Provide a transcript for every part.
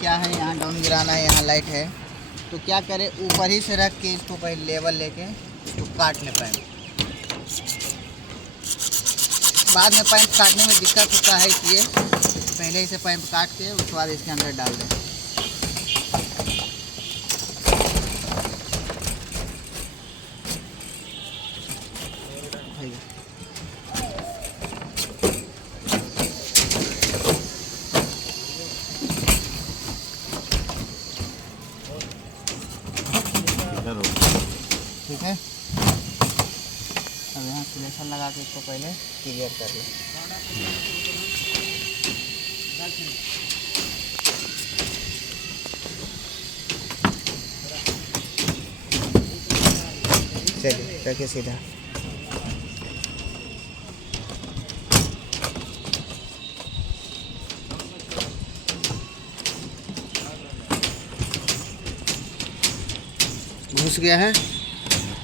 क्या है, यहाँ डाउन गिराना है, यहाँ लाइट है, तो क्या करें, ऊपर ही से रख के इसको पहले लेवल लेके इसको काट ले पाएँ। बाद में पाइप काटने में दिक्कत होता है, इसलिए पहले इसे पाइप काट के उसके बाद इसके अंदर डाल दें। ठीक है, अब यहाँ सिलेक्शन लगा के इसको पहले क्लियर कर लें। चलिए रखिए सीधा। घुस गया है,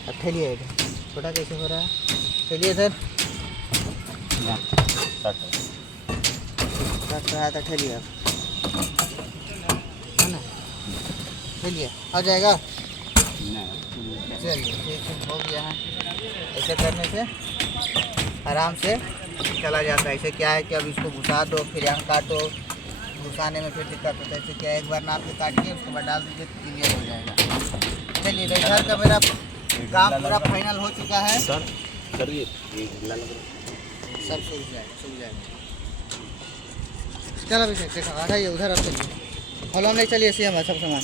अब ठेलिए इधर। छोटा कैसे हो रहा है, चलिए इधर कट रहा था, ठेलिए अब, है ना, ठेलिए आ जाएगा। चलिए ठीक है, हो गया है। ऐसे करने से आराम से चला जाता है। ऐसे क्या है कि अब इसको घुसा दो, फिर यहाँ काटो, घुसाने में फिर दिक्कत होता है। ऐसे क्या है, एक बार नाप के काटिए, उसके बाद डाल दीजिए, क्लियर हो जाएगा। चलिए इधर का मेरा काम पूरा फाइनल हो चुका है सर। करिए, सब सूख जाएगा। चलो अभी देखा आ जाइए उधर, अब चलिए फॉलो नहीं, चलिए ऐसे हमारा सब सामान